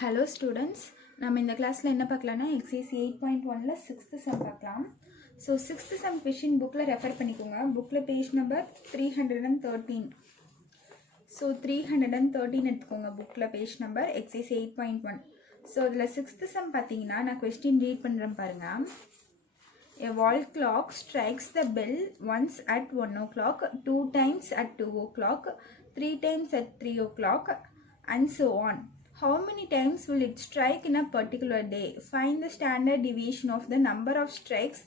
Hello students, நம்ம இந்த கிளாஸ்ல என்ன பார்க்கலாம்னா exercise 8.1ல 6th sum பார்க்கலாம். So 6th sum question bookல ரெஃபர் பண்ணிக்கோங்க. bookல page number 313. So 313 எடுத்துக்கோங்க bookல page number exercise 8.1. So இதுல 6th sum பாத்தீங்கன்னா நான் question read பண்றேன் பாருங்க. A wall clock strikes the bell once at 1 o'clock, 2 times at 2 o'clock, 3 times at 3 o'clock and so on. How many times will it strike in a particular day? Find the standard deviation of the number of strikes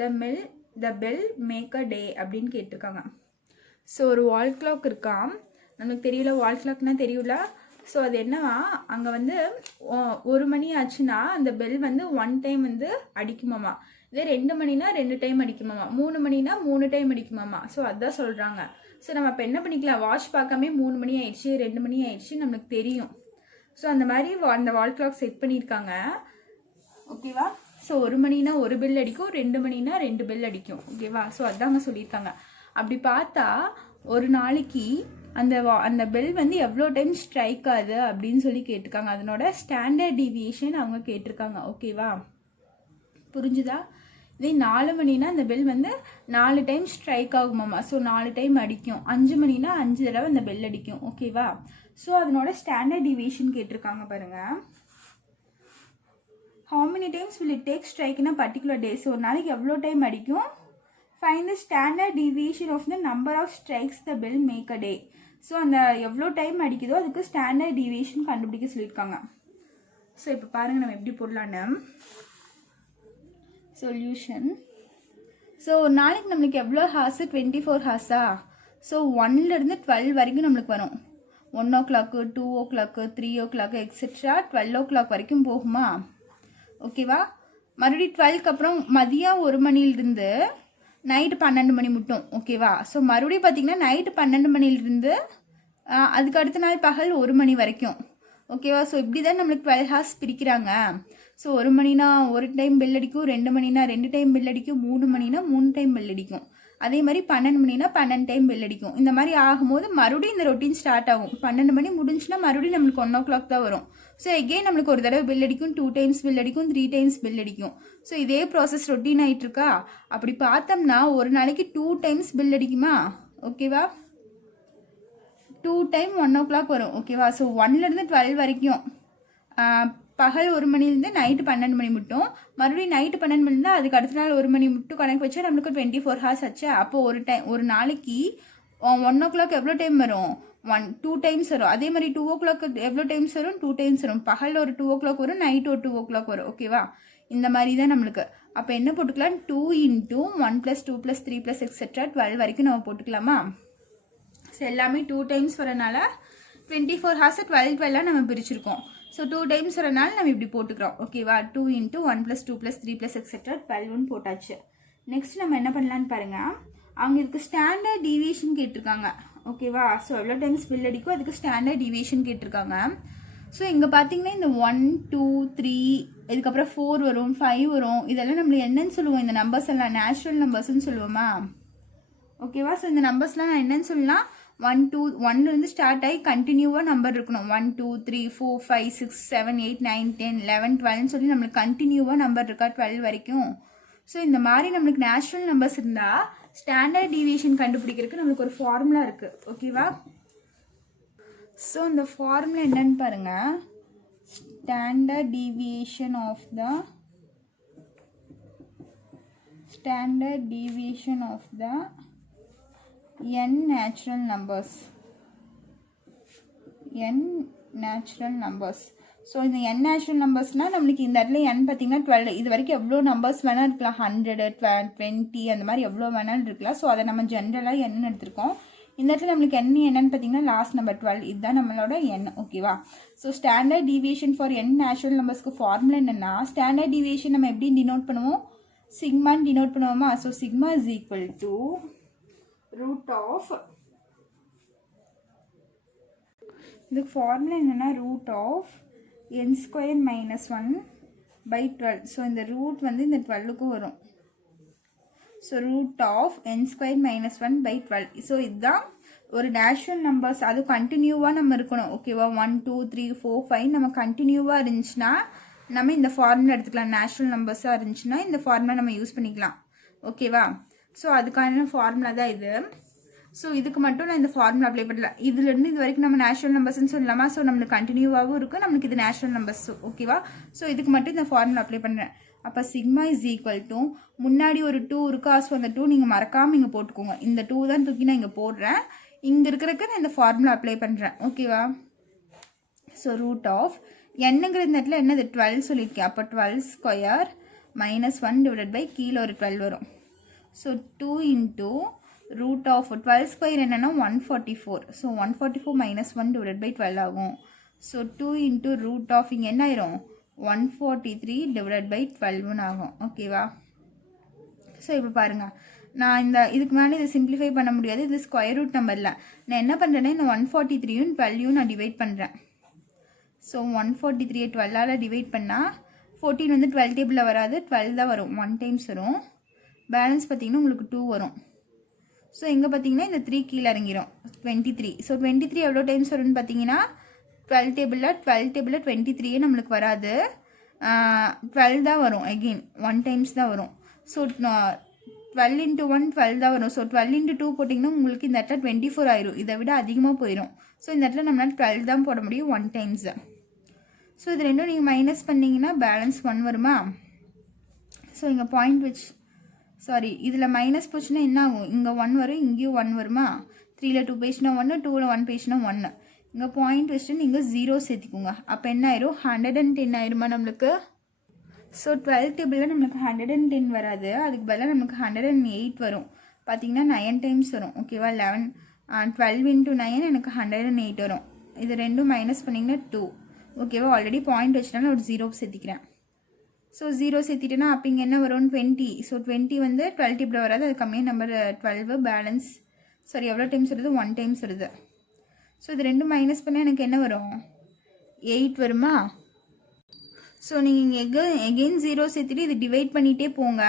the bell make a day அப்படின்னு கேட்டிருக்காங்க. So ஒரு wall clock இருக்காம், நமக்கு தெரியல வால் கிளாக்னா தெரியல. So அது என்னவா, அங்கே வந்து 1 மணி ஆச்சுன்னா அந்த பெல் வந்து 1 டைம் வந்து அடிக்குமாமா. இதே 2 மணினா 2 டைம் அடிக்குமாமா, 3 மணினா 3 டைம் அடிக்குமாமா. ஸோ அதுதான் சொல்கிறாங்க. ஸோ நம்ம இப்போ என்ன பண்ணிக்கலாம், வாட்ச் பார்க்காமே 3 மணி ஆயிடுச்சு 2 மணி ஆயிடுச்சு நமக்கு தெரியும். ஸோ அந்த மாதிரி அந்த வால் கிளாக் செட் பண்ணியிருக்காங்க, ஓகேவா. ஸோ 1 மணினா 1 பெல் அடிக்கும், 2 மணினா 2 பெல் அடிக்கும், ஓகேவா. ஸோ அதாங்க சொல்லியிருக்காங்க. அப்படி பார்த்தா ஒரு நாளைக்கு அந்த பெல் வந்து எவ்வளோ டைம் ஸ்ட்ரைக் ஆகுது அப்படின்னு சொல்லி கேட்டிருக்காங்க. அதனோட ஸ்டாண்டர்ட் டீவியேஷன் அவங்க கேட்டிருக்காங்க, ஓகேவா. புரிஞ்சுதா. இதே 4 மணினா அந்த பெல் வந்து 4 டைம் ஸ்ட்ரைக் ஆகுமாமா. ஸோ 4 டைம் அடிக்கும். 5 மணினா 5 தடவை அந்த பெல் அடிக்கும், ஓகேவா. ஸோ அதனோட ஸ்டாண்டர்ட் டிவியேஷன் கேட்டிருக்காங்க பாருங்க. how many times will it take strike in a particular day? So ஒரு நாளைக்கு எவ்வளோ டைம் அடிக்கும். find the standard deviation of the number of strikes the bell make a day. So அந்த எவ்வளோ time அடிக்குதோ அதுக்கு standard deviation கண்டுபிடிக்க சொல்லியிருக்காங்க. So இப்போ பாருங்க நம்ம எப்படி போடலான்னு. சொல்யூஷன். ஸோ ஒரு நாளைக்கு நம்மளுக்கு எவ்வளோ ஹார்ஸு, 24 ஹார்ஸா. ஸோ 1லேருந்து 12 வரைக்கும் நம்மளுக்கு வரும். 1 o'clock, 2 o'clock, 3 o'clock etcetera 12 o'clock வரைக்கும் போகுமா, ஓகேவா. மறுபடியும் 12க்கு அப்புறம் மதியம் 1 மணிலிருந்து நைட்டு 12 மணி மட்டும், ஓகேவா. ஸோ மறுபடியும் பார்த்தீங்கன்னா நைட்டு 12 மணிலிருந்து அதுக்கு அடுத்த நாள் பகல் 1 மணி வரைக்கும், ஓகேவா. ஸோ இப்படி தான் நம்மளுக்கு 12 ஹார்ஸ் பிரிக்கிறாங்க. ஸோ 1 மணினா 1 டைம் பெல் அடிக்கும், 2 மணினா 2 டைம் பெல் அடிக்கும், 3 மணினா 3 டைம் பெல் அடிக்கும். அதே மாதிரி 12 மணினா 12 டைம் பெல் அடிக்கும். இந்த மாதிரி ஆகும்போது மறுபடியும் இந்த ரொட்டீன் ஸ்டார்ட் ஆகும். 12 மணி முடிஞ்சுன்னா மறுபடியும் நம்மளுக்கு 1 o'clock தான் வரும். ஸோ எகெயின் நம்மளுக்கு ஒரு தடவை பெல் அடிக்கும், 2 டைம்ஸ் பெல் அடிக்கும், 3 டைம்ஸ் பெல் அடிக்கும். ஸோ இதே ப்ராசஸ் ரொட்டீன் ஆகிட்டு இருக்கா. அப்படி பார்த்தோம்னா ஒரு நாளைக்கு 2 டைம்ஸ் பெல் அடிக்குமா, ஓகேவா. 2 டைம் 1 o'clock வரும், ஓகேவா. ஸோ 1லேருந்து 12 வரைக்கும் பகல் 1 மணிலேருந்து நைட்டு 12 மணி மட்டும், மறுபடியும் நைட்டு 12 மணிலேருந்து அதுக்கு அடுத்த நாள் 1 மணி மட்டும் கணக்கு வச்சா நம்மளுக்கு 24 ஹார்ஸ் ஆச்சு. அப்போது ஒரு நாளைக்கு 1 o'clock எவ்வளோ டைம் வரும், 2 டைம்ஸ் வரும். அதே மாதிரி 2 o'clock எவ்வளோ டைம்ஸ் வரும், 2 டைம்ஸ் வரும். பகல் ஒரு 2 o'clock வரும், நைட்டு ஒரு 2 o'clock வரும், ஓகேவா. இந்த மாதிரி தான் நம்மளுக்கு. அப்போ என்ன போட்டுக்கலாம், 2 into 1 + 2 + 3 + எக்ஸெட்ரா 12 வரைக்கும் நம்ம போட்டுக்கலாமா. ஸோ எல்லாமே 2 டைம்ஸ் வரனால 24 ஹார்ஸை 12 நம்ம பிரிச்சிருக்கோம். ஸோ 2 டைம்ஸ் வரனால நம்ம இப்படி போட்டுக்கிறோம், ஓகேவா. 2 into 1 + 2 + 3 + எக்ஸெட்ரா 12 போட்டாச்சு. நெக்ஸ்ட் நம்ம என்ன பண்ணலான்னு பாருங்க. அவங்க இதுக்கு ஸ்டாண்டர்ட் டீவியேஷன் கேட்டிருக்காங்க, ஓகேவா. ஸோ எவ்வளோ டைம்ஸ் பில் அடிக்கும் அதுக்கு ஸ்டாண்டர்ட் டீவியேஷன் கேட்டிருக்காங்க. ஸோ இங்கே பார்த்தீங்கன்னா இந்த 1, 2, 3 இதுக்கப்புறம் 4 வரும், 5 வரும். இதெல்லாம் நம்மளுக்கு என்னன்னு சொல்லுவோம், இந்த நம்பர்ஸ் எல்லாம் நேச்சுரல் நம்பர்ஸ்ன்னு சொல்லுவோமா, ஓகேவா. ஸோ இந்த நம்பர்ஸ்லாம் நான் என்னன்னு சொல்லலாம், 1, 2, 1லேருந்து ஸ்டார்ட் ஆகி கண்டினியூவாக நம்பர் இருக்கணும். 1, 2, 3, 4, 5, 6, 7, 8, 9, 10, 11, 12 சொல்லி நம்மளுக்கு கண்டினியூவாக நம்பர் இருக்கா 12 வரைக்கும். ஸோ இந்த மாதிரி நம்மளுக்கு நேச்சுரல் நம்பர்ஸ் இருந்தால் ஸ்டாண்டர்ட் டீவியேஷன் கண்டுபிடிக்கிறதுக்கு நம்மளுக்கு ஒரு ஃபார்முலா இருக்குது, ஓகேவா. ஸோ இந்த ஃபார்முலா என்னன்னு பாருங்கள். Standard deviation of the n natural numbers. So இந்த n natural numbersனால் நம்மளுக்கு இந்த இடத்துல n பார்த்தீங்கன்னா 12. இது வரைக்கும் எவ்வளோ நம்பர்ஸ் வேணால் இருக்கலாம், 100, 20 அந்த மாதிரி எவ்வளோ வேணாலும் இருக்கலாம். ஸோ அதை நம்ம ஜென்ரலாக n எடுத்திருக்கோம். இந்த இடத்துல நம்மளுக்கு என்னன்னு பார்த்தீங்கன்னா லாஸ்ட் நம்பர் 12, இதுதான் நம்மளோட n, ஓகேவா. So standard deviation for n natural நம்பர்ஸ்க்கு ஃபார்முலா என்னென்னா, ஸ்டாண்டர்ட் டீவியேஷன் நம்ம எப்படி டினோட் பண்ணுவோம், சிக்மான்னு டினோட் பண்ணுவோமா. So sigma is equal to root of, இதுக்கு ஃபார்முலா என்னென்னா root of n² - 1/12. ஸோ இந்த ரூட் வந்து இந்த 12க்கும் வரும். So root of n² - 1/12. So இதுதான் ஒரு நேச்சுரல் நம்பர்ஸ் அது கண்டினியூவாக நம்ம இருக்கணும் ஓகேவா. 1 2 3 4 5 நம்ம கண்டினியூவாக இருந்துச்சுன்னா நம்ம இந்த ஃபார்முலா எடுத்துக்கலாம். நேச்சுரல் நம்பர்ஸாக இருந்துச்சுன்னா இந்த ஃபார்முலா நம்ம யூஸ் பண்ணிக்கலாம் ஓகேவா. ஸோ அதுக்கான ஃபார்முலா தான் இது. ஸோ இதுக்கு மட்டும் நான் இந்த ஃபார்முலா அப்ளை பண்ணல. இதுலேருந்து இது வரைக்கும் நம்ம நேச்சுரல் நம்பர்ஸ்ன்னு சொல்லலாமா. ஸோ நம்மளுக்கு கண்டினியூவாகவும் இருக்குது, நம்மளுக்கு இது நேச்சுரல் நம்பர்ஸ் ஓகேவா. ஸோ இதுக்கு மட்டும் இந்த ஃபார்முலா அப்ளை பண்ணுறேன். அப்போ சிக்மா இஸ் ஈக்குவல் டு முன்னாடி ஒரு 2 இருக்கா. ஸோ அந்த 2 நீங்கள் மறக்காமல் இங்கே போட்டுக்கோங்க. இந்த 2 தான் தூக்கி நான் இங்கே போடுறேன். இங்கே இருக்கிறதுக்கு நான் இந்த ஃபார்முலா அப்ளை பண்ணுறேன் ஓகேவா. ஸோ ரூட் ஆஃப் என்னங்கிற இந்த இடத்துல என்னது 12 சொல்லியிருக்கேன். அப்போ 12 ஸ்கொயர் -1 டிவைடட் பை கீழே ஒரு 12 வரும். So 2 into root of 12 square என்னென்னா 144. ஸோ 144 -1 டிவைடட் பை 12 ஆகும். ஸோ 2 இன்ட்டு ரூட் ஆஃப் இங்கே என்ன ஆயிரும் 143 டிவைடட் பை 12 ஆகும் ஓகேவா. ஸோ இப்போ பாருங்கள், நான் இதுக்கு மேலே இதை சிம்பிளிஃபை பண்ண முடியாது. இது ஸ்கொயர் ரூட் நம்பரில் நான் என்ன பண்ணுறேன்னா இந்த 143யும் 12யும் நான் டிவைட் பண்ணுறேன். ஸோ 143 12ஆல் டிவைட் பண்ணால் 14 வந்து 12 டேபிளில் வராது, 12 தான் வரும். 1 டைம்ஸ் வரும். பேலன்ஸ் பார்த்தீங்கன்னா உங்களுக்கு 2 வரும். ஸோ இங்கே பார்த்தீங்கன்னா இந்த 3 கீழே இறங்கிடும் 23. ஸோ 23 எவ்வளோ டைம்ஸ் வரும்னு பார்த்தீங்கன்னா 12 டேபிளில் 23 நம்மளுக்கு வராது, 12 தான் வரும். அகெயின் 1 டைம்ஸ் தான் வரும். ஸோ 12 இன்ட்டு 1 12 தான் வரும். ஸோ 12 இன்ட்டு 2 போட்டிங்கன்னா உங்களுக்கு இந்த இடத்துல 24 ஆயிரும். இதை விட அதிகமாக போயிடும். ஸோ இந்த இடத்துல நம்மளால் 12 தான் போட முடியும் 1 டைம்ஸ். ஸோ இது ரெண்டும் நீங்கள் மைனஸ் பண்ணிங்கன்னா பேலன்ஸ் 1 வருமா. ஸோ இங்கே பாயிண்ட் வச்சு இதில் மைனஸ் போச்சுன்னா என்ன ஆகும், இங்கே 1 வரும், இங்கேயும் 1 வருமா. 3ல் 2 பேஜ்னா 1, 2ல் 1 பேஜ்னா 1. இங்கே பாயிண்ட் வச்சுட்டு நீங்கள் 0 சேர்த்திக்கோங்க. அப்போ என்ன ஆயிரும் 110 ஆயிருமா நம்மளுக்கு. ஸோ 12 டேபிளில் நம்மளுக்கு 110 வராது, அதுக்கு பதிலாக நமக்கு 108 வரும். பார்த்தீங்கன்னா 9 டைம்ஸ் வரும் ஓகேவா. 12 இன்ட்டு 9 எனக்கு 108 வரும். இது ரெண்டும் மைனஸ் பண்ணிங்கன்னா 2 ஓகேவா. ஆல்ரெடி பாயிண்ட் வச்சுனால ஒரு 0 சேர்த்திக்கிறேன். ஸோ 0 சேர்த்திட்டேன்னா அப்போ இங்கே என்ன வரும் 20. ஸோ 20 வந்து 12 டேபிளில் வராது, அது கம்மியாக நம்பர் 12 பேலன்ஸ் எவ்வளோ டைம்ஸ் வருது 1 டைம்ஸ் வருது. ஸோ இது ரெண்டும் மைனஸ் பண்ணால் எனக்கு என்ன வரும் 8 வருமா. ஸோ நீங்கள் இங்கே எகெயின் 0 சேர்த்துட்டு இது டிவைட் பண்ணிகிட்டே போங்க.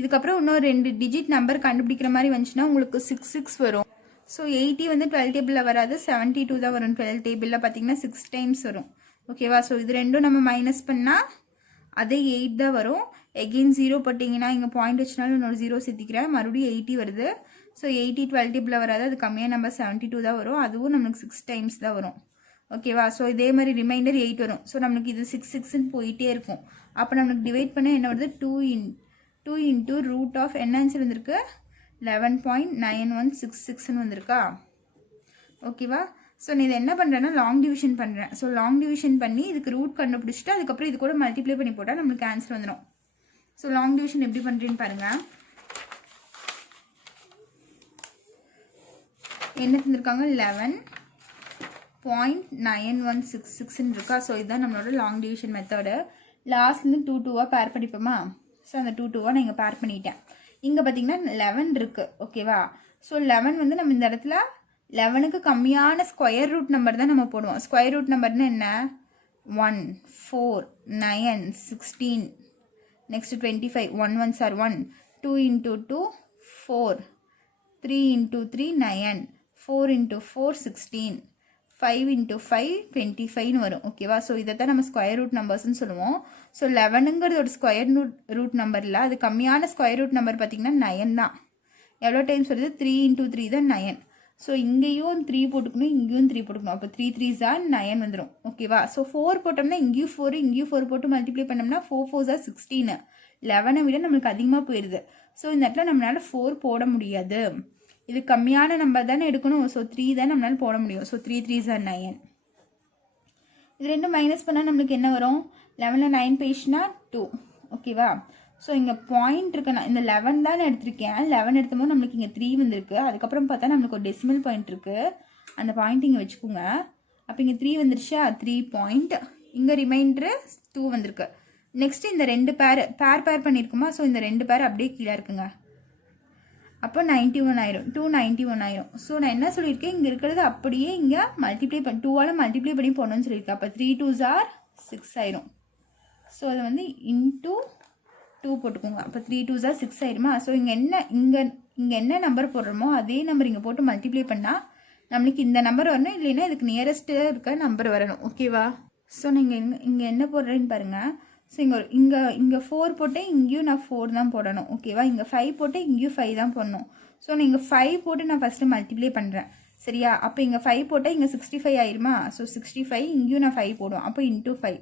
இதுக்கப்புறம் இன்னும் 2 டிஜிட் நம்பர் கண்டுபிடிக்கிற மாதிரி வந்துச்சுன்னா உங்களுக்கு 66 வரும். ஸோ 80 வந்து 12 டேபிளில் வராது, 72 தான் வரும். 12 டேபிளில் பார்த்தீங்கன்னா 6 டைம்ஸ் வரும் ஓகேவா. ஸோ இது ரெண்டும் நம்ம மைனஸ் பண்ணால் அதே 8 தான் வரும். எகெயின் 0 போட்டிங்கன்னா இங்கே பாயிண்ட் வச்சுனாலும் இன்னொரு 0 சேர்த்திக்கிறேன், மறுபடியும் 80 வருது. ஸோ 80 12 டேபிளில் வராது, அது கம்மியாக நம்பர் 72 தான் வரும். அதுவும் நம்மளுக்கு 6 டைம்ஸ் தான் வரும் ஓகேவா. ஸோ இதே மாதிரி ரிமைண்டர் 8 வரும். ஸோ நம்மளுக்கு இது 6ன்னு போயிட்டே இருக்கும். அப்போ நம்மளுக்கு டிவைட் பண்ண என்ன வருது 2 இன்ட்டு ரூட் ஆஃப் என்ன ஆன்சர் வந்திருக்கு 11.9166ன்னு வந்திருக்கா ஓகேவா. ஸோ நான் இதை என்ன பண்ணுறேன்னா லாங் டிவிஷன் பண்ணுறேன். ஸோ லாங் டிவிஷன் பண்ணி இதுக்கு ரூட் கண்டுபிடிச்சிட்டு அதுக்கப்புறம் இது கூட மல்டிப்ளை பண்ணி போட்டால் நம்மளுக்கு ஆன்சர் வந்துடும். ஸோ லாங் டிவிஷன் எப்படி பண்ணுறேன்னு பாருங்கள். என்ன தந்திருக்காங்க 11.9166ன்னு இருக்கா. ஸோ இதுதான் நம்மளோட லாங் டிவிஷன் மெத்தடு. லாஸ்ட்லேருந்து 2 2வாக பேர் பண்ணிப்போமா. ஸோ அந்த 2 2வாக நான் இங்கே பேர் பண்ணிட்டேன். இங்கே பார்த்தீங்கன்னா 11 இருக்குது ஓகேவா. ஸோ 11 வந்து நம்ம இந்த இடத்துல 11க்கு கம்மியான ஸ்கொயர் ரூட் நம்பர் தான் நம்ம போடுவோம். ஸ்கொயர் ரூட் நம்பர்னு என்ன 1 4 9 16 next 25 1 1s are 1 2 into 2 4 3 into 3 9 4 into 4 16 5 into 5 25ன்னு வரும் ஓகேவா. ஸோ இதை தான் நம்ம ஸ்கொயர் ரூட் நம்பர்ஸ்ன்னு சொல்லுவோம். ஸோ 11ங்கிறது ஒரு ஸ்கொயர் ரூட் நம்பர் இல்லை, அது கம்மியான ஸ்கொயர் ரூட் நம்பர் பார்த்திங்கன்னா 9 தான். எவ்வளோ டைம்ஸ் வருது 3 into 3 தான் 9. ஸோ இங்கேயும் 3 போட்டுக்கணும், இங்கேயும் 3 போட்டுக்கணும். அப்போ 3 3s are 9 வந்துடும் ஓகேவா. ஸோ 4 போட்டோம்னா இங்கேயும் 4 இங்கேயும் 4 போட்டு மல்டிப்ளை பண்ணோம்னா 4 4s are 16. 11 விட நம்மளுக்கு அதிகமாக போயிடுது. ஸோ இந்த இடத்துல நம்மளால் 4 போட முடியாது, இது கம்மியான நம்பர் தானே எடுக்கணும். ஸோ 3 தான் நம்மளால் போட முடியும். So 3 3s are 9. இது ரெண்டும் மைனஸ் பண்ணால் நம்மளுக்கு என்ன வரும் 11ல் 9 பேஜ்னா 2 ஓகேவா. ஸோ இங்கே பாயிண்ட் இருக்கு, நான் இந்த 11 தான் எடுத்திருக்கேன். 11 எடுத்தபோது நம்மளுக்கு இங்கே 3 வந்திருக்கு. அதுக்கப்புறம் பார்த்தா நம்மளுக்கு ஒரு டெசிமல் பாயிண்ட் இருக்குது, அந்த பாயிண்ட் இங்கே வச்சுக்கோங்க. அப்போ இங்கே 3 வந்துருச்சா 3 பாயிண்ட், இங்கே ரிமைண்டரு 2 வந்திருக்கு. நெக்ஸ்ட்டு இந்த 2 பேர் பண்ணியிருக்குமா. ஸோ இந்த 2 பேர் அப்படியே கீழே இருக்குங்க. அப்போ 91 ஆயிரும், 291 ஆயிரும். ஸோ நான் என்ன சொல்லியிருக்கேன், இங்கே இருக்கிறது அப்படியே இங்கே மல்டிப்ளை பண்ணி 2ஆல் மல்டிப்ளை பண்ணி போடணும்னு சொல்லியிருக்கேன். அப்போ 3 2s are 6 ஆயிரும். ஸோ அதை வந்து இன்டூ 2 போட்டுக்கோங்க. அப்போ 3 2s are 6 ஆயிருமா. ஸோ இங்கே என்ன நம்பர் போடுறோமோ அதே நம்பர் இங்கே போட்டு மல்டிப்ளை பண்ணால் நம்மளுக்கு இந்த நம்பர் வரணும், இல்லைன்னா இதுக்கு நியரஸ்ட்டாக இருக்க நம்பர் வரணும். ஓகேவா? ஸோ நீங்கள் இங்கே என்ன போடுறேன்னு பாருங்கள். ஸோ இங்கே 4 போட்டேன், இங்கேயும் நான் 4 தான் போடணும். ஓகேவா? இங்கே 5 போட்டேன், இங்கேயும் 5 தான் போடணும். ஸோ நீங்கள் 5 போட்டு நான் ஃபஸ்ட்டு மல்டிப்ளை பண்ணுறேன். சரியா? அப்போ இங்கே 5 போட்டால் இங்கே 65 ஆயிருமா? ஸோ 65, இங்கேயும் நான் 5 போடுவோம். அப்போ இன்ட்டு 5,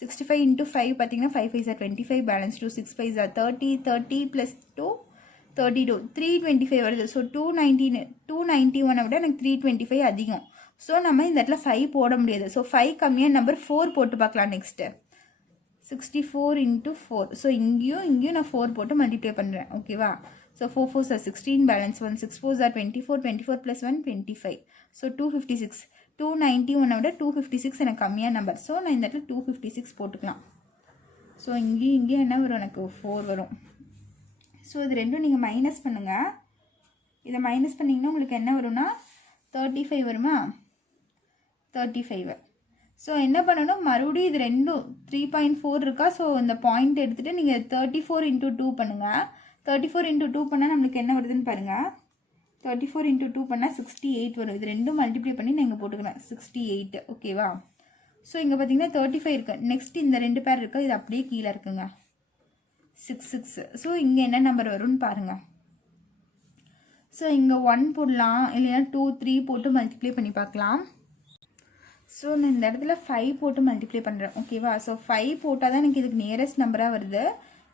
65 இன்ட்டு 5 பார்த்தீங்கன்னா 5 5 25, பேலன்ஸ் 2, 6 5 30, 30 + 2 32, 325 வருது. ஸோ 291 விட எனக்கு 325 அதிகம். ஸோ நம்ம இந்த இடத்துல 5 போட முடியாது. ஸோ 5 கம்மியாக நம்பர் 4 போட்டு பார்க்கலாம். நெக்ஸ்ட்டு 64 × 4. ஸோ இங்கேயும் நான் 4 போட்டு மல்டிப்ளை பண்ணுறேன். ஓகேவா? So 4 4s are 16, balance 1, 6 4s are 24, 24 + 1 25. So 256, 291 விட 256 எனக்கு கம்மியாக நம்பர். ஸோ நான் இந்த இடத்துல 256 போட்டுக்கலாம். ஸோ இங்கேயும் என்ன வரும்? எனக்கு 4 வரும். ஸோ இது ரெண்டும் நீங்கள் மைனஸ் பண்ணுங்கள். இதை மைனஸ் பண்ணிங்கன்னா உங்களுக்கு என்ன வரும்னா 35 வருமா? 35. ஸோ என்ன பண்ணணும்? மறுபடியும் இது ரெண்டும் 3.4 இருக்கா? ஸோ இந்த பாயிண்ட் எடுத்துகிட்டு நீங்கள் 34 × 2 பண்ணுங்கள். 34 × 2 பண்ணால் நம்மளுக்கு என்ன வருதுன்னு பாருங்கள். 34 × 2 பண்ணால் 68 வரும். இது ரெண்டும் மல்டிப்ளை பண்ணி நான் இங்கே போட்டுக்கிறேன் 68. ஓகேவா? ஸோ இங்கே பார்த்தீங்கன்னா 35 இருக்குது. நெக்ஸ்ட் இந்த 2 பேர் இருக்குது, இது அப்படியே கீழே இருக்குங்க 6 6. ஸோ இங்கே என்ன நம்பர் வரும்னு பாருங்கள். ஸோ இங்கே 1 போடலாம், இல்லைன்னா 2 3 போட்டு மல்டிப்ளை பண்ணி பார்க்கலாம். ஸோ நான் இந்த இடத்துல 5 போட்டு மல்டிப்ளை பண்ணுறேன். ஓகேவா? ஸோ 5 போட்டால் தான் எனக்கு இதுக்கு நியரஸ்ட் நம்பராக வருது.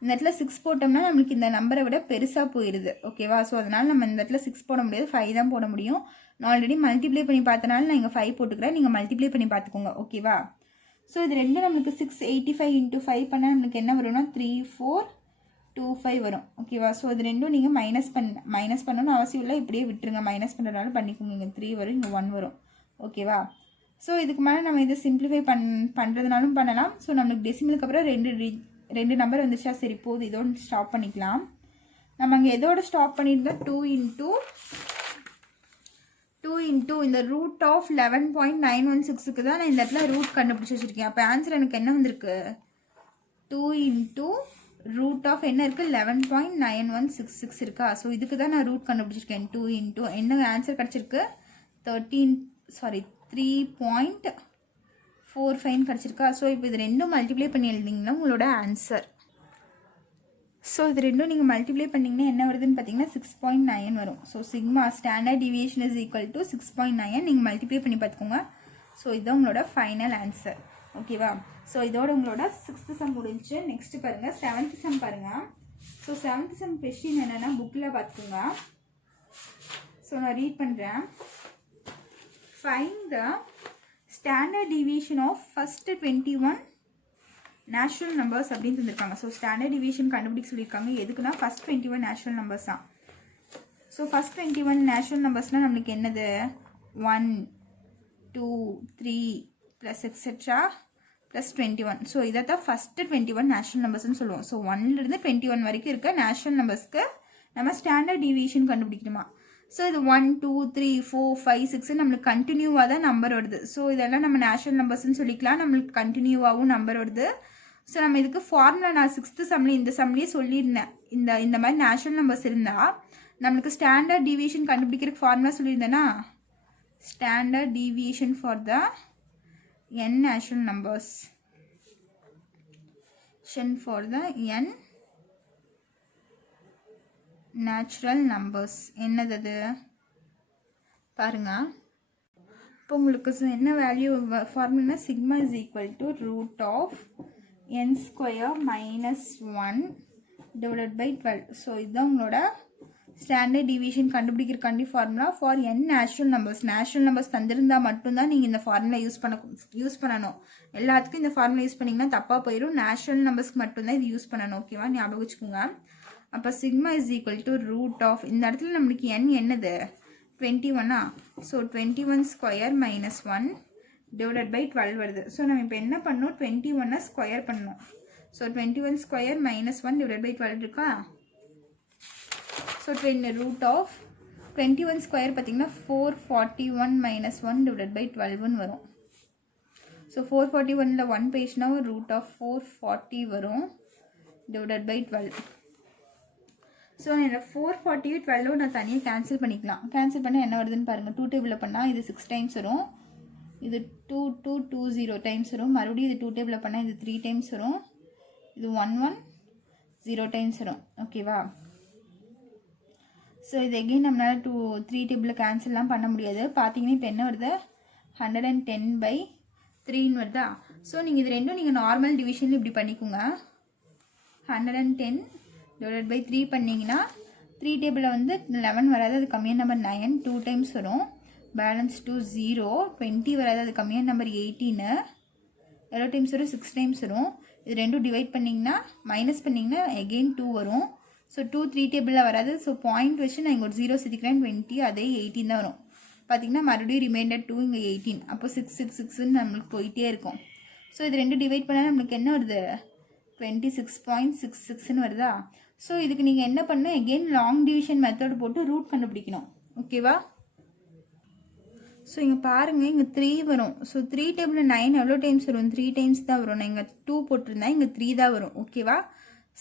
இந்த இடத்துல 6 போட்டோம்னா நம்மளுக்கு இந்த நம்பரை விட பெருசாக போயிடுது. ஓகேவா? ஸோ அதனால் நம்ம இந்த இடத்துல 6 போட முடியாது, 5 தான் போட முடியும். நான் ஆல்ரெடி மல்டிப்ளை பண்ணி பார்த்தனால நான் இங்கே 5 போட்டுக்கிறேன். நீங்கள் மல்டிப்ளை பண்ணி பார்த்துக்கோங்க. ஓகேவா? ஸோ இது ரெண்டும் நம்மளுக்கு 685 × 5 பண்ணால் நம்மளுக்கு என்ன வரும்னா 3425 வரும். ஓகேவா? ஸோ இது ரெண்டும் நீங்கள் மைனஸ் பண்ணணும்னு அவசியம் இல்லை, இப்படியே விட்டுருங்க. மைனஸ் பண்ணுறதுனால பண்ணிக்கோங்க. இங்கே 3 வரும், இங்கே 1 வரும். ஓகேவா? ஸோ இதுக்கு மேலே நம்ம இதை சிம்பிளிஃபை பண்ணுறதுனாலும் பண்ணலாம். ஸோ நம்மளுக்கு டெசிமலுக்கு அப்புறம் ரெண்டு நம்பர் வந்துச்சா? சரி, போது, இதோட ஸ்டாப் பண்ணிக்கலாம். நம்ம அங்கே எதோட ஸ்டாப் பண்ணியிருந்தோம்? 2 × இந்த ரூட் ஆஃப் 11.916க்கு தான் நான் இந்த இடத்துல ரூட் கண்டுபிடிச்சி வச்சுருக்கேன். அப்போ ஆன்சர் எனக்கு என்ன வந்திருக்கு? 2 × ரூட் ஆஃப் என்ன இருக்குது? 11.9166 இருக்கா? ஸோ இதுக்கு தான் நான் ரூட் கண்டுபிடிச்சிருக்கேன். 2 × என்ன ஆன்சர் கிடச்சிருக்கு? 3.45 கிடச்சிருக்கா? ஸோ இப்போ இது ரெண்டும் மல்டிப்ளை பண்ணி எழுதிங்கன்னா உங்களோட ஆன்சர். ஸோ இது ரெண்டும் நீங்கள் மல்டிப்ளை பண்ணிங்கன்னா என்ன வருதுன்னு பார்த்தீங்கன்னா 6.9 வரும். So sigma standard deviation is equal to 6.9. நீங்கள் மல்டிப்ளை பண்ணி பார்த்துக்கோங்க. ஸோ இதுதான் உங்களோட ஃபைனல் ஆன்சர். ஓகேவா? ஸோ இதோட உங்களோட 6th சம் முடிஞ்சு. நெக்ஸ்ட் பாருங்கள் 7th சம் பாருங்கள். ஸோ 7th சம் கொஸ்டின் என்னென்னா புக்கில் பார்த்துக்கோங்க. ஸோ நான் ரீட் பண்ணுறேன். Find the standard deviation of first 21 natural numbers அப்படின்னு தந்திருக்காங்க. ஸோ ஸ்டாண்டர்ட் டிவியேஷன் கண்டுபிடிக்க சொல்லியிருக்காங்க. எதுக்குன்னா ஃபஸ்ட் 21 நேச்சுரல் நம்பர்ஸ் தான். ஸோ ஃபஸ்ட் 21 நேச்சுரல் நம்பர்ஸ்னால் நம்மளுக்கு என்னது? 1 2 3 + எக்ஸெட்ரா +21. ஸோ இதை தான் ஃபஸ்ட்டு 21 நேச்சுரல் நம்பர்ஸ்ன்னு சொல்லுவோம். ஸோ 1லேருந்து 21 வரைக்கும் இருக்க நேச்சுரல் நம்பர்ஸ்க்கு நம்ம ஸ்டாண்டர்ட் டிவியேஷன் கண்டுபிடிக்கணுமா? ஸோ இது 1 2 3 4 5 6 நம்மளுக்கு கண்டினியூவாக தான் நம்பர் வருது. ஸோ இதெல்லாம் நம்ம நேச்சுரல் நம்பர்ஸ்ன்னு சொல்லிக்கலாம். நம்மளுக்கு கண்டினியூவாகவும் நம்பர் வருது. ஸோ நம்ம இதுக்கு ஃபார்முலா நான் 6th சம்லேயே இந்த சம்லேயே சொல்லியிருந்தேன். இந்த மாதிரி நேச்சுரல் நம்பர்ஸ் இருந்தால் நம்மளுக்கு ஸ்டாண்டர்ட் டிவியேஷன் கண்டுபிடிக்கிறதுக்கு ஃபார்முலா சொல்லியிருந்தேன்னா standard deviation for the n natural numbers for the n natural numbers என்னது பாருங்க. இப்போ உங்களுக்கு என்ன value formula? Sigma is equal to root of n² - 1 divided by 12. So இதுதான் உங்களோட ஸ்டாண்டர்ட் டிவியேஷன் கண்டுபிடிக்கிறக்காண்டி formula for n natural numbers. Natural numbers தந்திருந்தால் மட்டும்தான் நீங்கள் இந்த ஃபார்முலா யூஸ் பண்ணணும். எல்லாத்துக்கும் இந்த ஃபார்முலா யூஸ் பண்ணிங்கன்னா தப்பாக போயிடும். நேச்சுரல் நம்பர்ஸ்க்கு மட்டும்தான் இது யூஸ் பண்ணணும். ஓகேவா? ஞாபகம் வச்சுக்கோங்க. அப்போ sigma is equal to root of இந்த இடத்துல நம்மளுக்கு n என்னது? 21. ஸோ 21² - 1 டிவைடட் பை 12 வருது. ஸோ நம்ம இப்போ என்ன பண்ணணும்? 21 ஸ்கொயர் பண்ணணும். ஸோ 21² - 1 டிவைடட் பை 12 இருக்கா? ஸோ ரூட் ஆஃப் 21² பார்த்தீங்கன்னா 441 - 1 டிவைடட் பை 12ன்னு வரும். ஸோ 441ல் 1 பேஜ்னா ரூட் ஆஃப் 440 வரும் டிவைடட் பை 12. ஸோ என்னோட 440 12 நான் தனியாக கேன்சல் பண்ணிக்கலாம். கேன்சல் பண்ணால் என்ன வருதுன்னு பாருங்கள். 2 டேபிளில் பண்ணால் இது 6 டைம்ஸ் வரும், இது 2220 டைம்ஸ் வரும். மறுபடியும் இது 2 டேபிளில் பண்ணால் இது 3 டைம்ஸ் வரும், இது 110 டைம்ஸ் வரும். ஓகேவா? ஸோ இது எகெயின் நம்மளால் 3 டேபிளில் கேன்சல்லாம் பண்ண முடியாது. பார்த்தீங்கன்னா இப்போ என்ன வருது, 110/3ன்னு வருதா? ஸோ நீங்கள் இது ரெண்டும் நீங்கள் நார்மல் டிவிஷனில் இப்படி பண்ணிக்கோங்க. 110/3 பண்ணிங்கன்னா 3 டேபிளில் வந்து 11 வராது, அது கம்மியான நம்பர் 9 2 டைம்ஸ் வரும். பேலன்ஸ் 2 0 20 வராது, அது கம்மியான நம்பர் 18 எவ்வளோ டைம்ஸ் வரும், 6 டைம்ஸ் வரும். இது ரெண்டும் டிவைட் பண்ணிங்கன்னா மைனஸ் பண்ணிங்கன்னா எகெயின் 2 வரும். ஸோ 2 3 டேபிளில் வராது. ஸோ பாயிண்ட் வச்சு நான் இங்கே ஒரு 0 சேர்த்துக்கிறேன், 20 அதே 18 தான் வரும். பார்த்திங்கன்னா மறுபடியும் ரிமைண்டர் 2 இங்கே 18, அப்போ 6 6 6ன்னு நம்மளுக்கு போயிட்டே இருக்கும். ஸோ இது ரெண்டும் டிவைட் பண்ணால் நம்மளுக்கு என்ன வருது, 26.66ன்னு வருதா? ஸோ இதுக்கு நீங்கள் என்ன பண்ணணும், எகெயின் லாங் டிவிஷன் மெத்தட் போட்டு ரூட் கண்டுபிடிக்கணும். ஓகேவா? ஸோ இங்கே பாருங்கள், இங்கே 3 வரும். ஸோ 3 டேபிளில் 9 எவ்வளோ டைம்ஸ் வரும், 3 டைம்ஸ் தான் வரும். நான் இங்கே 2 போட்டிருந்தேன், இங்கே 3 தான் வரும். ஓகேவா?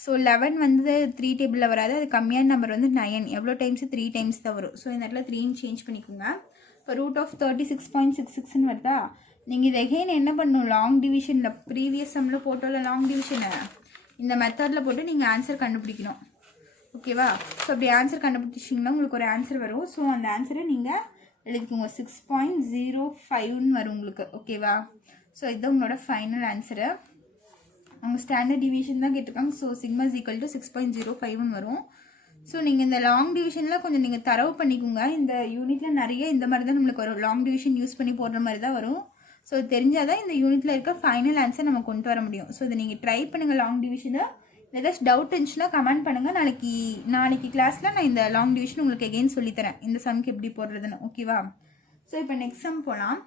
ஸோ 11 வந்து 3 டேபிளில் வராது, அது கம்மியான நம்பர் வந்து 9 எவ்வளோ டைம்ஸ், 3 டைம்ஸ் தான் வரும். ஸோ இந்த இடத்துல 3ன்னு சேஞ்ச் பண்ணிக்கோங்க. இப்போ ரூட் ஆஃப் 36.66ன்னு வருதா? நீங்கள் இது எகெயின் என்ன பண்ணணும், லாங் டிவிஷனில் ப்ரீவியஸ் சம்மில் போட்டோம்ல லாங் டிவிஷனை, இந்த மெத்தடில் போட்டு நீங்கள் ஆன்சர் கண்டுபிடிக்கணும். ஓகேவா? ஸோ அப்படி ஆன்சர் கண்டுபிடிச்சிங்கன்னா உங்களுக்கு ஒரு ஆன்சர் வரும். ஸோ அந்த ஆன்சரை நீங்கள் எழுதிக்கோங்க, 6.05ன்னு வரும் உங்களுக்கு. ஓகேவா? ஸோ இதுதான் உங்களோட ஃபைனல் ஆன்சரு. அவங்க ஸ்டாண்டர்ட் டிவிஷன் தான் கேட்டிருக்காங்க. So sigma is equal to 6.05ன்னு வரும். ஸோ நீங்கள் இந்த லாங் டிவிஷனில் கொஞ்சம் நீங்கள் தரவு பண்ணிக்கோங்க. இந்த யூனிட்டில் நிறைய இந்த மாதிரி தான் நம்மளுக்கு வரும், லாங் டிவிஷன் யூஸ் பண்ணி போடுற மாதிரி தான் வரும். ஸோ தெரிஞ்சால் தான் இந்த யூனிட்டில் இருக்க ஃபைனல் ஆன்சர் நம்ம கொண்டு வர முடியும். ஸோ இதை நீங்கள் ட்ரை பண்ணுங்கள் லாங் டிவிஷனை. ஏதாச்சும் டவுட் இருந்துச்சுன்னா கமெண்ட் பண்ணுங்கள். நாளைக்கு கிளாஸில் நான் இந்த லாங் டிவிஷன் உங்களுக்கு எகெயின் சொல்லித்தரேன், இந்த சம்க்கு எப்படி போடுறதுன்னு. ஓகேவா? ஸோ இப்போ நெக்ஸ்ட் சம் போகலாம்.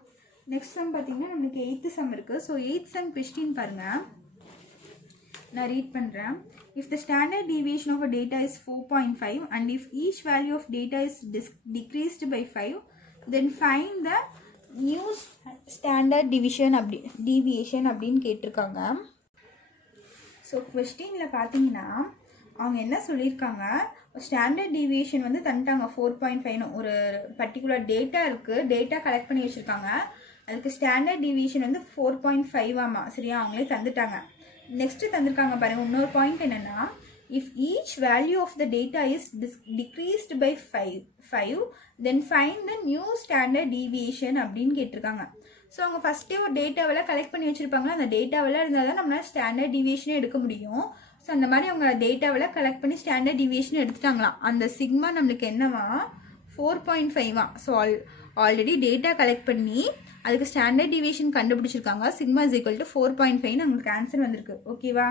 நெக்ஸ்ட் சம் பார்த்தீங்கன்னா நம்மளுக்கு 8th சம் இருக்குது. ஸோ 8th சம் கொஸ்டின் பாருங்கள், நான் ரீட் பண்ணுறேன். If the standard deviation of a data is 4.5 and if each value of data is decreased by 5 then find the new standard deviation அப்படின்னு கேட்டிருக்காங்க. So கொஸ்டினில் பார்த்தீங்கன்னா அவங்க என்ன சொல்லியிருக்காங்க, ஸ்டாண்டர்ட் டிவியேஷன் வந்து தந்துட்டாங்க 4.5ன்னு. ஒரு பர்டிகுலர் டேட்டா இருக்குது, டேட்டா கலெக்ட் பண்ணி வச்சுருக்காங்க. அதுக்கு ஸ்டாண்டர்ட் டிவியேஷன் வந்து 4.5 ஆமா, சரியா? அவங்களே தந்துட்டாங்க. நெக்ஸ்ட்டு தந்திருக்காங்க பாருங்கள், இன்னொரு பாயிண்ட் என்னென்னா, if each value of the data is decreased by 5 then find the new standard deviation அப்படின்னு கேட்டிருக்காங்க. ஸோ அவங்க ஃபஸ்ட்டே ஒரு டேட்டாவெல்லாம் கலெக்ட் பண்ணி வச்சுருப்பாங்க. அந்த டேட்டாவெல்லாம் இருந்தால் தான் நம்மளால் ஸ்டாண்டர்ட் டிவியேஷனே எடுக்க முடியும். ஸோ அந்த மாதிரி அவங்க டேட்டாவெல்லாம் கலெக்ட் பண்ணி ஸ்டாண்டர்ட் டிவியேஷன் எடுத்துட்டாங்களாம். அந்த சிக்மா நம்மளுக்கு என்னவா, 4.5 ஸோ ஆல்ரெடி டேட்டா கலெக்ட் பண்ணி அதுக்கு ஸ்டாண்டர்ட் டிவியேஷன் கண்டுபிடிச்சிருக்காங்க. சிக்மா இஸ் ஈக்குவல் டு 4.5ன்னு அவங்களுக்கு ஆன்சர் வந்திருக்கு. ஓகேவா?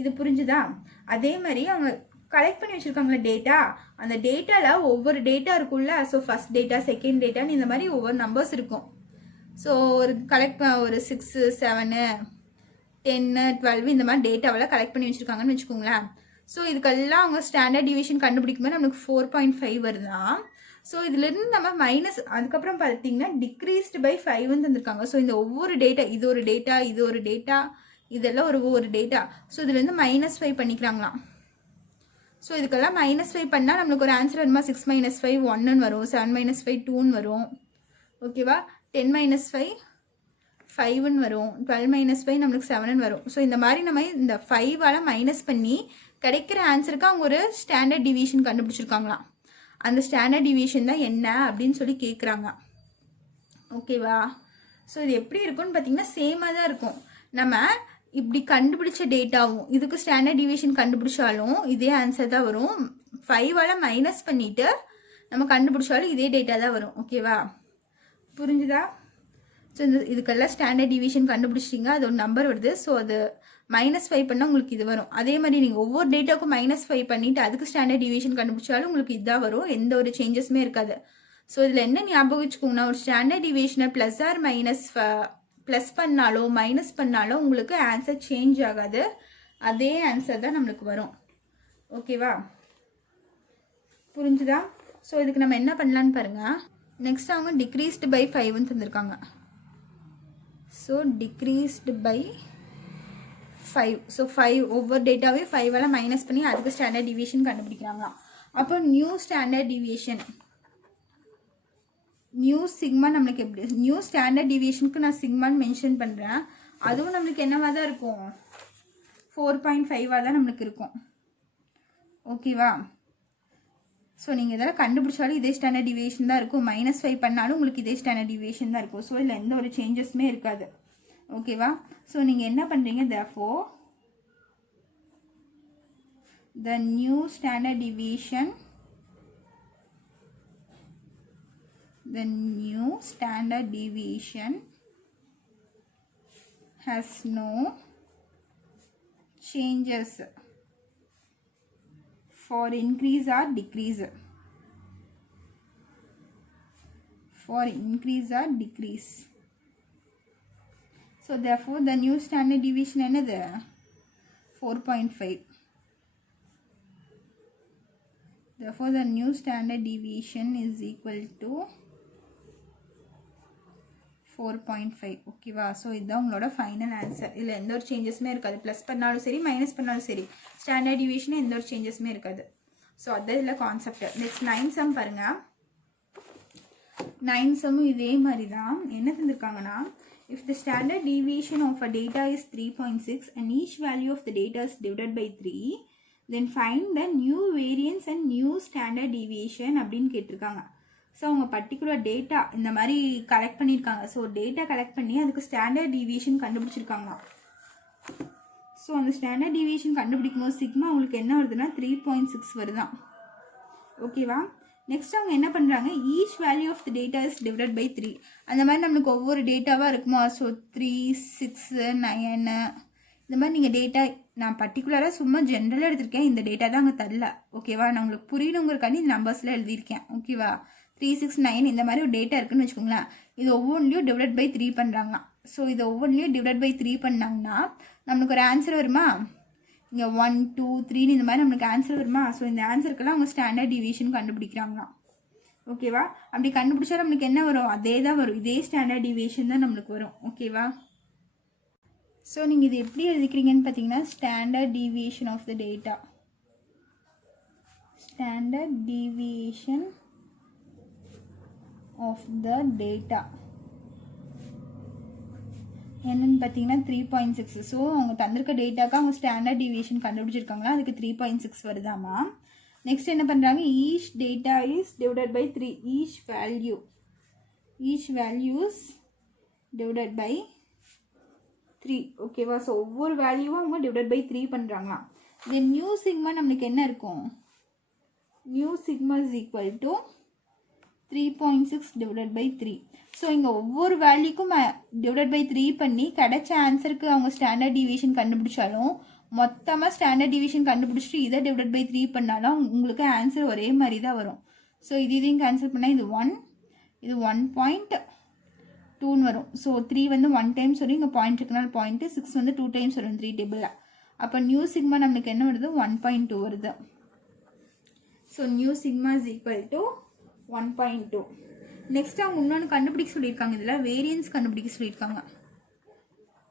இது புரிஞ்சுதா? அதே மாதிரி அவங்க கலெக்ட் பண்ணி வச்சுருக்காங்களே டேட்டா, அந்த டேட்டாவில் ஒவ்வொரு டேட்டா இருக்குல்ல. ஸோ ஃபஸ்ட் டேட்டா, செகண்ட் டேட்டான்னு இந்த மாதிரி ஒவ்வொரு நம்பர்ஸ் இருக்கும். ஸோ ஒரு 6 7 10 12 இந்த மாதிரி டேட்டாவெல்லாம் கலெக்ட் பண்ணி வச்சுருக்காங்கன்னு வச்சுக்கோங்களேன். ஸோ இதுக்கெல்லாம் அவங்க ஸ்டாண்டர்ட் டிவியேஷன் கண்டுபிடிக்கும்போது நம்மளுக்கு 4.5 வருதுதான். ஸோ இதுலேருந்து நம்ம மைனஸ், அதுக்கப்புறம் பார்த்தீங்கன்னா டிக்ரீஸ்டு பை 5ன்னு தந்திருக்காங்க. ஸோ இந்த ஒவ்வொரு டேட்டா, இது ஒரு டேட்டா, இது ஒரு டேட்டா, இதெல்லாம் ஒவ்வொரு டேட்டா. ஸோ இதுலேருந்து -5 பண்ணிக்கிறாங்களாம். ஸோ இதுக்கெல்லாம் -5 பண்ணால் நம்மளுக்கு ஒரு ஆன்சர் வருமா, 6 - 5 1ன்னு வரும், 7 - 5 2ன்னு வரும். ஓகேவா? 10 - 5 5ன்னு வரும், 12 - 5 நம்மளுக்கு 7ன்னு வரும். ஸோ இந்த மாதிரி நம்ம இந்த 5ஆல் மைனஸ் பண்ணி கிடைக்கிற ஆன்சருக்கு அவங்க ஒரு ஸ்டாண்டர்ட் டிவியேஷன் கண்டுபிடிச்சிருக்காங்களாம். அந்த ஸ்டாண்டர்ட் டிவியேஷன் தான் என்ன அப்படின்னு சொல்லி கேட்குறாங்க. ஓகேவா? ஸோ இது எப்படி இருக்கும்னு பார்த்தீங்கன்னா சேமாக தான் இருக்கும். நம்ம இப்படி கண்டுபிடிச்ச டேட்டாவும் இதுக்கு ஸ்டாண்டர்ட் டிவியேஷன் கண்டுபிடிச்சாலும் இதே ஆன்சர் தான் வரும். 5ஆல் மைனஸ் பண்ணிவிட்டு நம்ம கண்டுபிடிச்சாலும் இதே டேட்டா தான் வரும். ஓகேவா? புரிஞ்சுதா? ஸோ இதுக்கெல்லாம் ஸ்டாண்டர்ட் டிவியேஷன் கண்டுபிடிச்சிட்டிங்க, அது ஒரு நம்பர் வருது. ஸோ அது -5 பண்ணால் உங்களுக்கு இது வரும். அதே மாதிரி நீங்கள் ஒவ்வொரு டேட்டாவுக்கும் -5 பண்ணிவிட்டு அதுக்கு ஸ்டாண்டர்ட் டிவியேஷன் கண்டுபிடிச்சாலும் உங்களுக்கு இதுதான் வரும், எந்த ஒரு சேஞ்சஸுமே இருக்காது. ஸோ இதில் என்ன ஞாபகம் வச்சுக்கோங்கன்னா, ஒரு ஸ்டாண்டர்ட் டிவியேஷனை ப்ளஸ் ஆர் மைனஸ் ப்ளஸ் பண்ணாலோ மைனஸ் பண்ணாலும் உங்களுக்கு ஆன்சர் சேஞ்ச் ஆகாது, அதே ஆன்சர் தான் நம்மளுக்கு வரும். ஓகேவா? புரிஞ்சுதா? ஸோ இதுக்கு நம்ம என்ன பண்ணலான்னு பாருங்கள். நெக்ஸ்ட் அவங்க டிக்ரீஸ்டு பை 5ன்னு தந்திருக்காங்க. So decreased by 5. ஸோ 5 ஒவ்வொரு டேட்டாவே 5ஆல் மைனஸ் பண்ணி அதுக்கு ஸ்டாண்டர்ட் டிவியேஷன் கண்டுபிடிக்கிறாங்களாம். அப்போ new standard deviation, new sigma நம்மளுக்கு எப்படி, நியூ ஸ்டாண்டர்ட் டிவியேஷனுக்கு நான் சிக்மான்னு மென்ஷன் பண்ணுறேன். அதுவும் நம்மளுக்கு என்னவா தான் இருக்கும், 4.5 தான் நம்மளுக்கு இருக்கும். ஓகேவா? ஸோ நீங்கள் இதெல்லாம் கண்டுபிடிச்சாலும் இதே ஸ்டாண்டர்ட் டிவியேஷன் தான் இருக்கும். -5 பண்ணாலும் உங்களுக்கு இதே ஸ்டாண்டர்ட் டிவியேஷன் தான் இருக்கும். ஸோ இதில் எந்த ஒரு சேஞ்சஸுமே இருக்காது. ஓகேவா? ஸோ நீங்கள் என்ன பண்ணுறீங்க, therefore the new standard deviation has no changes for increase or decrease, so therefore the new standard deviation என்னது 4.5. therefore the new standard deviation is equal to 4.5. ஓகேவா? ஸோ இதுதான் உங்களோட ஃபைனல் ஆன்சர். இதில் எந்த ஒரு சேஞ்சஸுமே இருக்காது. ப்ளஸ் பண்ணாலும் சரி, மைனஸ் பண்ணாலும் சரி, ஸ்டாண்டர்ட் டிவியேஷன் எந்த ஒரு சேஞ்சஸுமே இருக்காது. ஸோ அதுதான் இதில் கான்செப்ட். நெக்ஸ்ட் 9 சம் பாருங்கள். 9 சம்மும் இதே மாதிரி தான். என்ன தந்திருக்காங்கன்னா, if the standard deviation of a data is 3.6 and each value of the data is divided by 3, then find the new variance and new standard deviation அப்படின்னு கேட்டிருக்காங்க. ஸோ அவங்க பர்டிகுலர் டேட்டா இந்த மாதிரி கலெக்ட் பண்ணியிருக்காங்க. ஸோ டேட்டா கலெக்ட் பண்ணி அதுக்கு standard deviation கண்டுபிடிச்சிருக்காங்க. So அந்த ஸ்டாண்டர்ட் டிவியேஷன் கண்டுபிடிக்கும் போது சிக்மா உங்களுக்கு என்ன வருதுன்னா 3.6 வருதான். ஓகேவா? நெக்ஸ்ட் அவங்க என்ன பண்ணுறாங்க, each value of the data is divided by 3. அந்த மாதிரி நம்மளுக்கு ஒவ்வொரு டேட்டாவாக இருக்குமா. ஸோ 3, 6, 9 இந்த மாதிரி நீங்கள் டேட்டா, நான் பர்டிகுலராக சும்மா ஜென்ரலாக எடுத்திருக்கேன். இந்த டேட்டா தான் அங்கே தரல. ஓகேவா? நான் உங்களுக்கு புரியணுங்கிறக்காண்டி இந்த நம்பர்ஸில் எழுதியிருக்கேன். ஓகேவா? 3, 6, 9 இந்த மாதிரி ஒரு டேட்டா இருக்குன்னு வச்சுக்கோங்களேன். இது ஒவ்வொன்றிலையும் டிவைட் பை 3 பண்ணுறாங்க. ஸோ இது ஒவ்வொன்றிலையும் டிவைட் பை 3 பண்ணாங்கன்னா நம்மளுக்கு ஒரு ஆன்சர் வருமா. இங்கே 1, 2, 3 இந்த மாதிரி நம்மளுக்கு ஆன்சர் வருமா. ஸோ இந்த ஆன்சருக்கெல்லாம் அவங்க ஸ்டாண்டர்ட் டிவியேஷன் கண்டுபிடிக்கிறாங்களாம். ஓகேவா? அப்படி கண்டுபிடிச்சா நம்மளுக்கு என்ன வரும், அதே தான் வரும். இதே ஸ்டாண்டர்ட் டிவியேஷன் தான் நம்மளுக்கு வரும். ஓகேவா? ஸோ நீங்கள் இது எப்படி எழுதிக்கிறீங்கன்னு பார்த்தீங்கன்னா, standard deviation of the data, standard deviation of the data என்னன்னு பார்த்தீங்கன்னா 3.6. ஸோ அவங்க தந்திருக்க டேட்டாக்கு அவங்க ஸ்டாண்டர்ட் டிவியேஷன் கண்டுபிடிச்சிருக்காங்களா, அதுக்கு 3.6 வருதாமா. நெக்ஸ்ட் என்ன பண்ணுறாங்க, each data is divided by 3, each values divided by 3. ஓகேவா? ஸோ ஒவ்வொரு வேல்யூவும் அவங்க டிவைட் பை 3 பண்ணுறாங்களாம். இது நியூ சிக்மா நம்மளுக்கு என்ன இருக்கும், new sigma is equal to 3.6 divided by 3. So இங்கே ஒவ்வொரு வேல்யூக்கும் டிவைட் பை 3 பண்ணி கிடைச்ச ஆன்சருக்கு அவங்க ஸ்டாண்டர்ட் டிவியேஷன் கண்டுபிடிச்சாலும், மொத்தமாக ஸ்டாண்டர்ட் டிவியேஷன் கண்டுபிடிச்சிட்டு இதை டிவைட் பை 3 பண்ணாலும் உங்களுக்கு ஆன்சர் ஒரே மாதிரி தான் வரும். ஸோ இதையும் கேன்சல் பண்ணால் இது 1, இது 1.2 வரும். ஸோ 3 வந்து 1 டைம்ஸ் வரும். இங்கே பாயிண்ட் இருக்குனால பாயிண்ட், 6 வந்து 2 டைம்ஸ் வரும் 3 டேபிளில். அப்போ நியூ சிக்மா நம்மளுக்கு என்ன வருது, 1.2 வருது. So new sigma is equal to 1.2. Next அவங்க இன்னொன்று கண்டுபிடிக்க சொல்லியிருக்காங்க. இதில் வேரியன்ஸ் கண்டுபிடிக்க சொல்லியிருக்காங்க.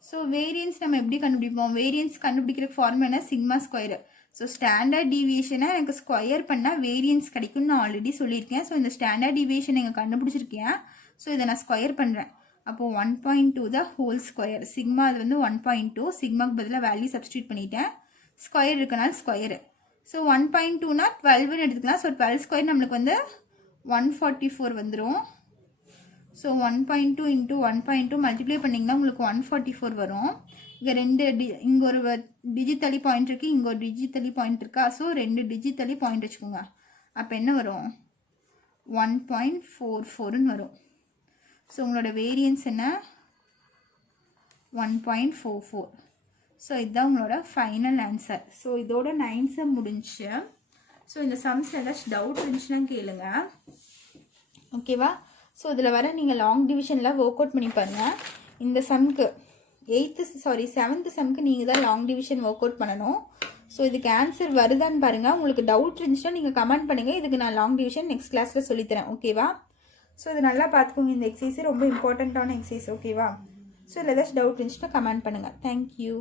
ஸோ வேரியன்ஸ் நம்ம எப்படி கண்டுபிடிப்போம், வேரியன்ஸ் கண்டுபிடிக்கிற ஃபார்முலா என்ன, சிக்மா ஸ்கொயர். ஸோ ஸ்டாண்டர்ட் டிவியேஷனை எனக்கு ஸ்கொயர் பண்ணால் வேரியன்ஸ் கிடைக்கும்னு நான் ஆல்ரெடி சொல்லியிருக்கேன். ஸோ இந்த ஸ்டாண்டர்ட் டிவியேஷன் நீங்கள் கண்டுபிடிச்சிருக்கேன். ஸோ இதை நான் ஸ்கொயர் பண்ணுறேன். அப்போது 1.2 தான் ஹோல் ஸ்கொயர். சிக்மா அது வந்து 1.2, சிக்மாக்கு பதிலாக வேல்யூ சப்ஸ்டியூட் பண்ணிட்டேன். ஸ்கொயர் இருக்கனால ஸ்கொயர். ஸோ 1.2னா 12ன்னு எடுத்துக்கலாம். ஸோ 12 ஸ்கொயர் நம்மளுக்கு வந்து 144 வந்துடும். ஸோ 1.2 இன்ட்டு 1.2 மல்டிப்ளை பண்ணிங்கன்னா உங்களுக்கு 144 வரும். இங்கே இங்கே ஒரு டிஜிட்டலி பாயிண்ட் இருக்குது, இங்கே ஒரு டிஜிட்டலி பாயிண்ட் இருக்கா. ஸோ 2 டிஜிட்டலி பாயிண்ட் வச்சுக்கோங்க. அப்போ என்ன வரும், 1.44ன்னு வரும். ஸோ உங்களோட வேரியன்ஸ் என்ன, 1.44. ஸோ இதுதான் உங்களோட ஃபைனல் ஆன்சர். ஸோ இதோட 9 சம் முடிஞ்சு. ஸோ இந்த சம்ஸில் ஏதாச்சும் டவுட் இருந்துச்சுன்னா கேளுங்க. ஓகேவா? ஸோ இதில் வர நீங்கள் லாங் டிவிஷனில் ஒர்க் அவுட் பண்ணி பாருங்கள். இந்த சம்க்கு 7th சம்க்கு நீங்கள் தான் லாங் டிவிஷன் ஒர்க் அவுட் பண்ணணும். ஸோ இதுக்கு ஆன்சர் வருதான்னு பாருங்கள். உங்களுக்கு டவுட் இருந்துச்சுன்னா நீங்கள் கமெண்ட் பண்ணுங்கள். இதுக்கு நான் லாங் டிவிஷன் நெக்ஸ்ட் கிளாஸில் சொல்லித்தரேன். ஓகேவா? ஸோ இது நல்லா பார்த்துக்கோங்க. இந்த எக்ஸசைஸ் ரொம்ப இம்பார்ட்டண்ட்டான எக்ஸசைஸ். ஓகேவா? ஸோ இதில் ஏதாச்சும் டவுட் இருந்துச்சுன்னா கமெண்ட் பண்ணுங்கள். தேங்க்யூ.